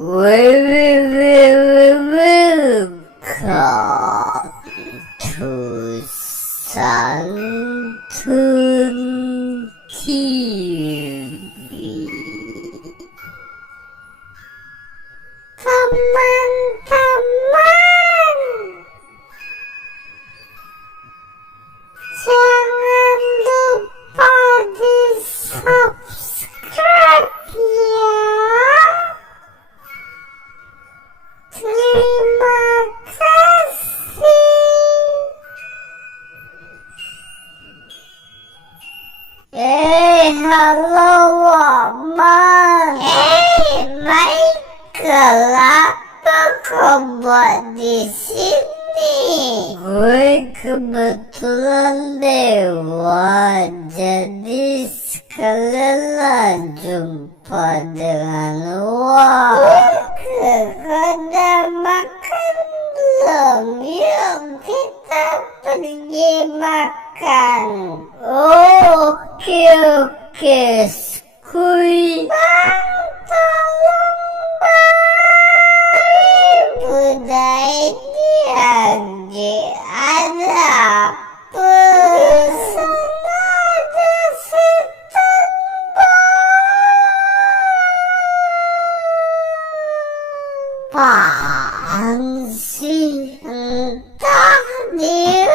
Welcome to Santun TV. Teman-teman, jangan lupa di subscribe ya. Terima kasih. Halo Waman. Michael, apa kamu di sini? Gue kebetulan lewat, jadi sekalian jumpa dengan Udah makan belum? Yuk kita pergi makan. Oke, skuy. Bang, tolong bang. Udah ini lagi ada pesan, ada setan apaan sih? Entah dia.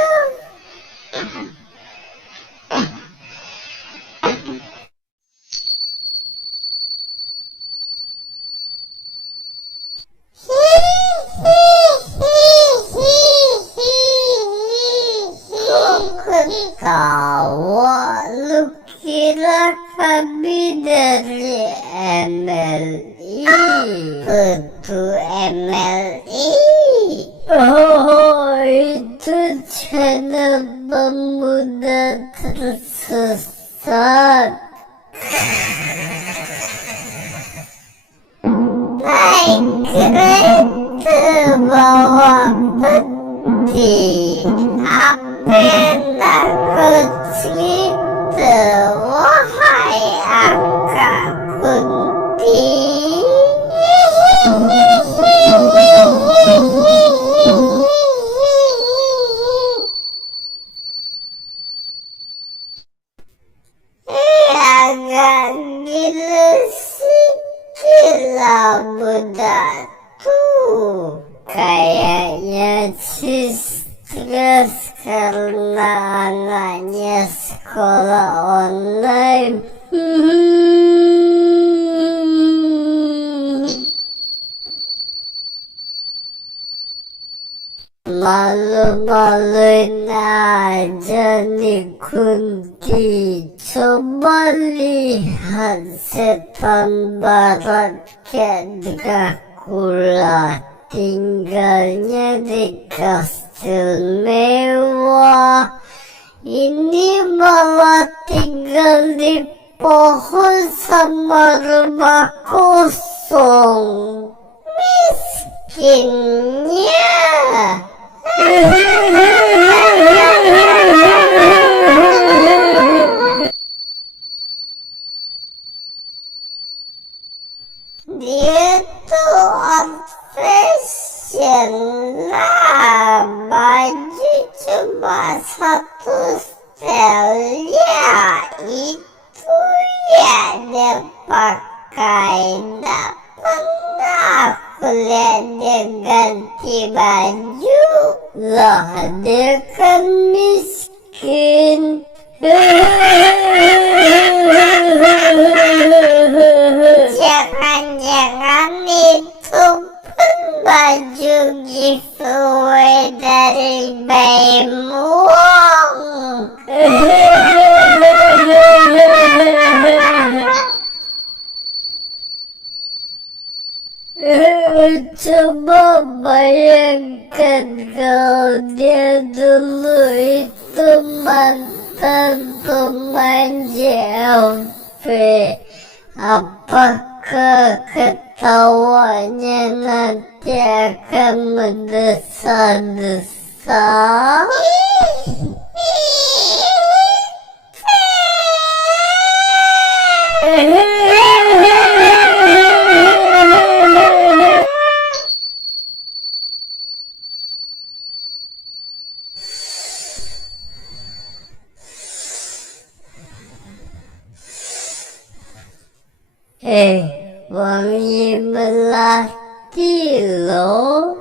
Ketawa, lu kira kami dari MLI? Betul MLI? Oh, itu channel pemuda tersesat. Naik kereta bawa peti, apa aku cerita, wahai akak kunti. Agak gila sih, gila budak tuh. Kayaknya stres karena anaknya sekolah online. Malu-maluin aja nih kunti. Coba lihat setan barat kayak Dracula, tinggalnya di kastil mewah. Ini malah tinggal di pohon sama rumah kosong. Miskinnya. Dia tuh on fashion lah, baju cuma satu style ya, itu ya dia pakai. Tak pernah aku lihat dia ganti baju. Lah dia kan miskin. Jangan-jangan itu pun baju giveaway dari Baymuang. Coba bayangkan kalau dia dulu itu mantan pemain JLP. Apakah ketawanya nanti akan mendesah-desah? wangi melati loh.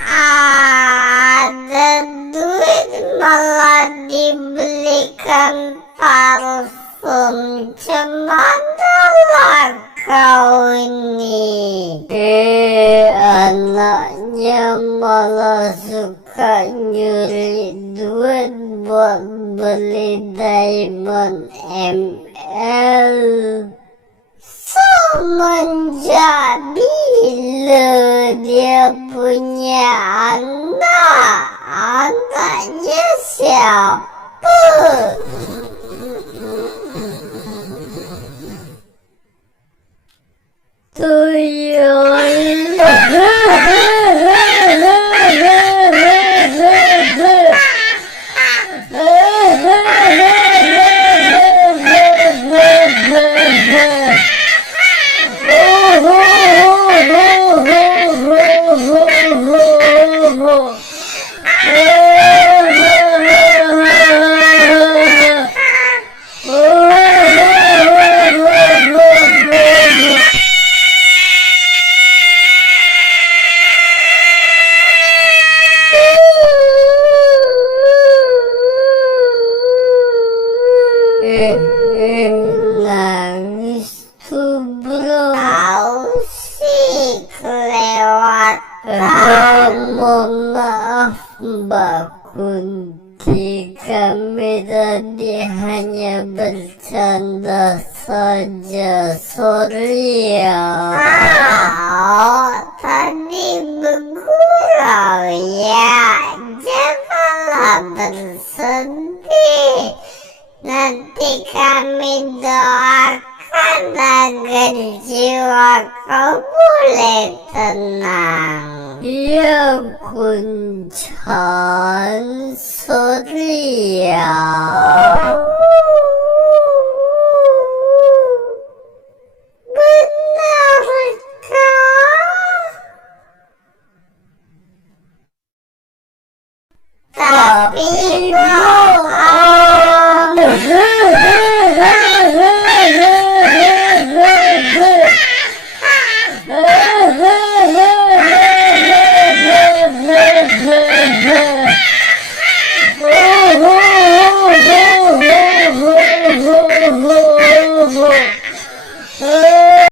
Ada duit malah dibelikan parfum, cemana kau ini? Anaknya malah suka nyuri duit buat beli diamond ML. Semenjak bila dia punya anak? Anaknya siapa? Tuyul. Nangis tuh bro. Kau sih kelewatan. Maaf Mbak Kunti, kami tadi hanya bercanda saja, sorry ya. Oh, tadi bergurau ya, janganlah bersedih. Nanti kami doakan agar jiwa kau boleh tenang. Ya Kuncan, sorry ya.